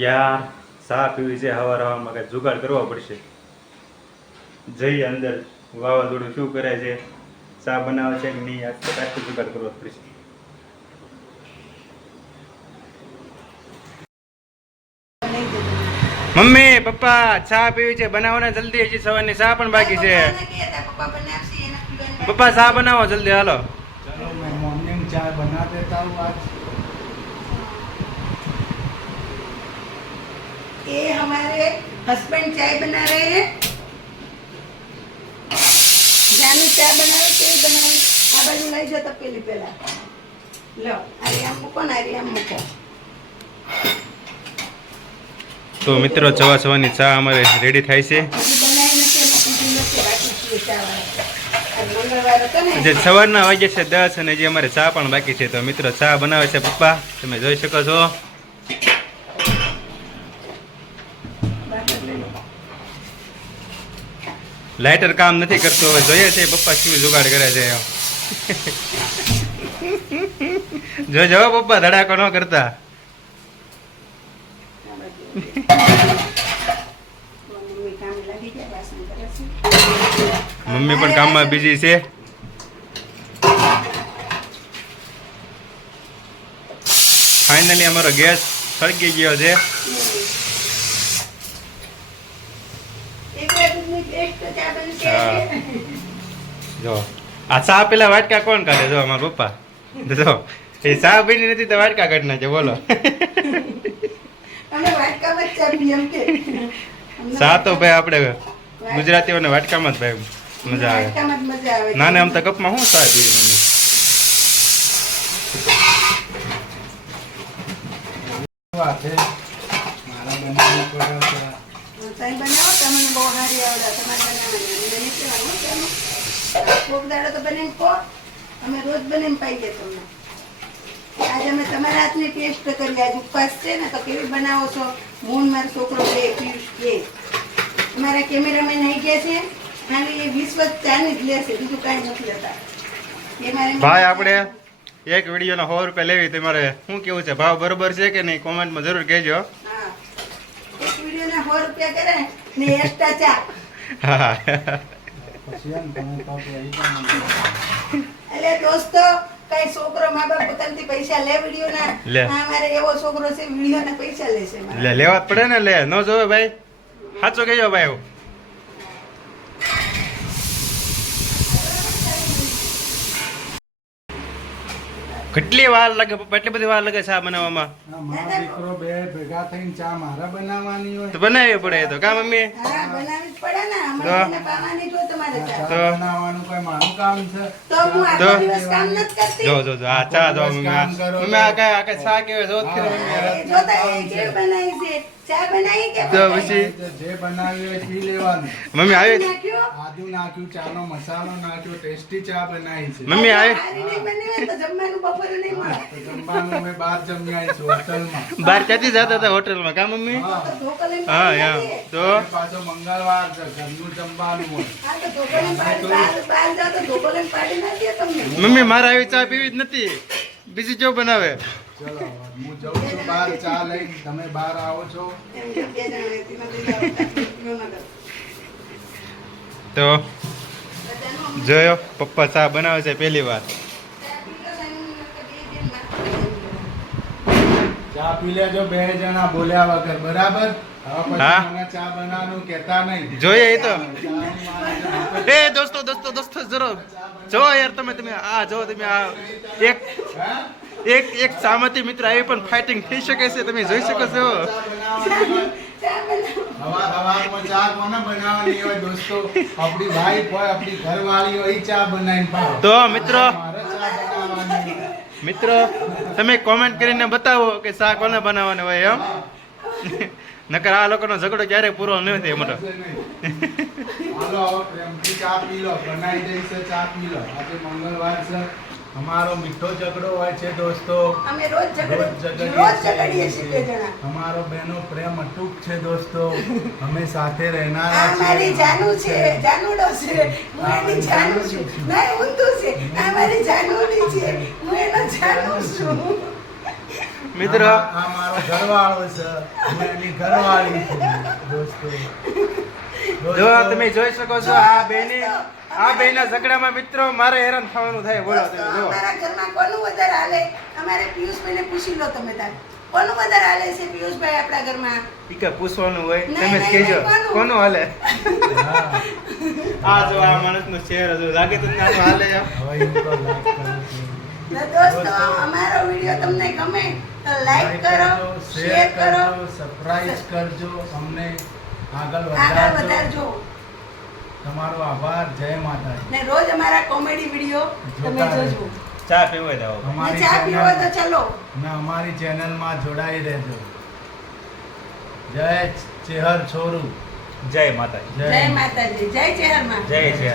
યાર ચા પીવી છે હવામાં કઈ જુગાડ કરવો પડશે. જઈએ અંદર વાવાઝોડું શું કરે છે, ચા બનાવે છે કે નહીં, આજ તો કાંઈક જુગાડ કરવો પડશે. મમ્મી પપ્પા ચા પીવી છે, બનાવો ને જલ્દી, હજી સવારની ચા પણ બાકી છે. પપ્પા ચા બનાવો જલ્દી, હાલો. चलो मैं मॉर्निंग चाय बना देता हूँ आज। ये हमारे हस्बैंड चाय बना रहे हैं। जानू चाय बनावे के बनावे आ बाजू लई जाओ तपेली पेला लो आरियाम મૂકો ને આરિયામ મૂકો. તો મિત્રો સવા સવારની ચા અમારે રેડી થાય છે. હજી બનાવી નથી અમે કીધું નથી બાકી છીએ ચા વાળા. આજ મંગળવાર હતો ને જે સવારના વાગ્યા છે 10 અને જે અમારે ચા પણ બાકી છે. તો મિત્રો ચા બનાવે છે પપ્પા, તમે જોઈ શકો છો. લાઇટર કામ નથી કરતું, હવે જોઈએ છે પપ્પા શું જુગાડ કરે છે. જોજો પપ્પા ધડાકો ન કરતા. મમ્મી કામ લાગી ગયા, વાસણ કરે છે. મમ્મી પણ કામમાં બિઝી છે. ફાઇનલી અમારો ગેસ સળગી ગયો છે. એક વાટકીની ટેસ્ટ તો ચા બની છે. જો આ ચા પેલા વાટકા કોણ કાઢે? જો અમારા પપ્પા. જો એ ચા પીની નથી તો વાટકા કાઢી નાખે. બોલો અમે વાટકામાં જ ચા પીએ એમ કે. ચા તો ભાઈ આપણે ગુજરાતીઓને વાટકામાં જ ભાઈ મજા આવે. વાટકામાં જ મજા આવે. ના ને આમ તો કપમાં શું ચા પીવી મમ્મી? વાત है मारा बनाना पड़ा था। ચાય બનાવો તમને બહુ સારી આવડે તમારે બનાવવાની. મને નથી કહેવાનું ચાલો. કોક દાડો તો બનાવીને કહો, અમે રોજ બનાવીને પાઈ દે તમને. આજે અમે તમારા હાથની ટેસ્ટ કરી. આજ ઉપવાસ છે ને તો કેવી બનાવો છો? હું મારો છોકરો બે પિયુષ કે અમારા કેમેરામેન આવી ગયા છે. ખાલી એ 20 વખત ચાની જ લેશે, બીજું કાંઈ નથી લેતા. એ મારે ભાઈ આપણે એક વિડીયોના 100 રૂપિયા લેવી, તમારે શું કેવું છે? ભાવ બરોબર છે કે નહીં? કોમેન્ટમાં જરૂર કહેજો. હા એક વિડીયોના 100 રૂપિયા કરે ને એક્સ્ટ્રા ચા. હા પછી એમ તમે તો વહી પણ એટલે દોસ્તો કઈ છોકરો મા બાપ પોતાનથી પૈસા લે વિડીયોના? લે. મારે એવો છોકરો છે વિડીયોના પૈસા લેશે મારા. લે લેવા જ પડે ને. લે ન જોવે ભાઈ, સાચો કહેજો ભાઈ. કેટલી વાર લાગે પપ્પા? એટલી બધી વાર લાગે ચા બનાવવામાં? મારો દીકરો બે ભેગા થઈને ચા મારા બનાવવાની હોય. તો બનાવવી પડે એ તો, કા મમ્મી? હા બનાવી જ પડે ને. તો? અમારે એને પાવાની જો તમારે ચા. ચા તો? બનાવવાનું કોઈ મારું કામ છે? તો હું આખો તો? દિવસ કામ નથી કરતી. જો જો જો આ ચા જો મમ્મી. કામ કરો. મમ્મી આ કઈ ચા કેવે જો જ ખરી મમ્મી. એ જોતા એ કેવી બનાવી છે? ચા બનાવી કે તો બનાવી? પછી જે બનાવ્યું હોય પી લેવાનું. મમ્મી આવી નાખ્યું? આદુ નાખ્યું, ચાનો મસાલો નાખ્યો, ટેસ્ટી ચા બનાવી છે. મમ્મી આવી સારી નહીં બની હોય તો જમવાનું બપોરે નહીં મળે. તો જમવાનું અમે બહાર જમી આવીશું હોટલમાં. બહાર ક્યાંથી જતા હતા હોટલમાં, કા મમ્મી? હા. તો ઢોકળ લઈને હા પાડી યા નાખીએ. તો પાછો મંગળવાર છે, ઘરનું જમવાનું હોય. હા તો ઢોકળ લઈને પાડી- બહાર જાઓ તો ઢોકળ લઈને પાડી નાખીએ તમને. મમ્મી મારે આવી ચા પીવી જ નથી, બીજી જો બનાવે. ચલો હું જઉં છું બહાર ચા લઈને, તમે બહાર આવો છો. એમ કે બે જણા રહેતી નથી આવતા. તો જોયો પપ્પા ચા બનાવે છે પહેલી વાર. ચા પી લેજો બે જણા બોલ્યા વગર, બરાબર? હવે હા. પછી મને ચા બનાવવાનું કહેતા નહીં. જોઈએ એ તો. ચાની એ દોસ્તો જરો જો યાર તમે આ જો તમે આ એક હા? એક સામતી મિત્ર આવી પણ ફાઇટિંગ થઈ શકે છે, તમે જોઈ શકો છો. ચા બનાવવાની હવારમાં ચા કોને બનાવવાની હોય દોસ્તો? આપણી વાઈફ હોય, આપણી ઘરવાળી હોય, ઈ ચા બનાવીને પાડો. તો મિત્રો મારે ચા બનાવવાની હોય. મિત્રો તમે કોમેન્ટ કરીને બતાવો કે ચા કોને બનાવવાની હોય એમ. નકર આ લોકોનો ઝઘડો ક્યારેય પૂરો ન થાય મોટો. હાલો હવે પ્રેમથી ચા પી લો, બનાવી દઈશ છે, ચા પી લો. આજે મંગળવાર છે, અમારો મીઠો ઝઘડો હોય છે દોસ્તો. અમે રોજ રોજ ઝઘડીએ છીએ બે જણા. અમારો બહેનો પ્રેમ અટૂટ છે દોસ્તો. અમે સાથે રહેનારા આ મારી છીએ. જાનુ છે, જાનુડો છે. હું એની જાનુ છું. નહીં ઊંધું છે. આ મારી જાનુડી છે. હું એનો જાનુ છું. મિત્રો આ મારો ઘરવાળો છે અને એની ઘરવાળી છે દોસ્તો. જો તમે જોઈ શકો છો આ બેના ઝઘડામાં મિત્રો મારે હેરાન થવાનું થાય. બોલો દોસ્તો, તમે જો અમારા ઘરમાં કોનું વધારે હાલે અમારે પિયુષભાઈને પૂછી લો તમે તાર કોનું વધારે હાલે છે પિયુષભાઈ આપણા ઘરમાં ઈ કે પૂછવાનું હોય નહીં, તમે જ નહીં, કહેજો નહીં, કોનું? કોનું હાલે. હા, આ જો આ માણસનો ચહેરો જો લાગે તમને આનું હાલે એમ? હવે હું તો લાઈક કરું છું. તો દોસ્તો અમારો વિડીયો તમને ગમે તો લાઈક કરો શેર કરો સબસ્ક્રાઇબ કરજો, અમને આગળ આગળ વધારજો. વધારજો તમારો આભાર. જય માતાજી. ને રોજ અમારા કોમેડી વિડીયો તમે જોતા જોજો ચા પીવો જાવ. ને અમારી ચા પીવો હોય તો ચેનલ ચલો ને અમારી ચેનલમાં જોડાઈ રહેજો. જય ચેહર છોરું. જય માતાજી. જય માતાજી જય ચેહરમાં જય જય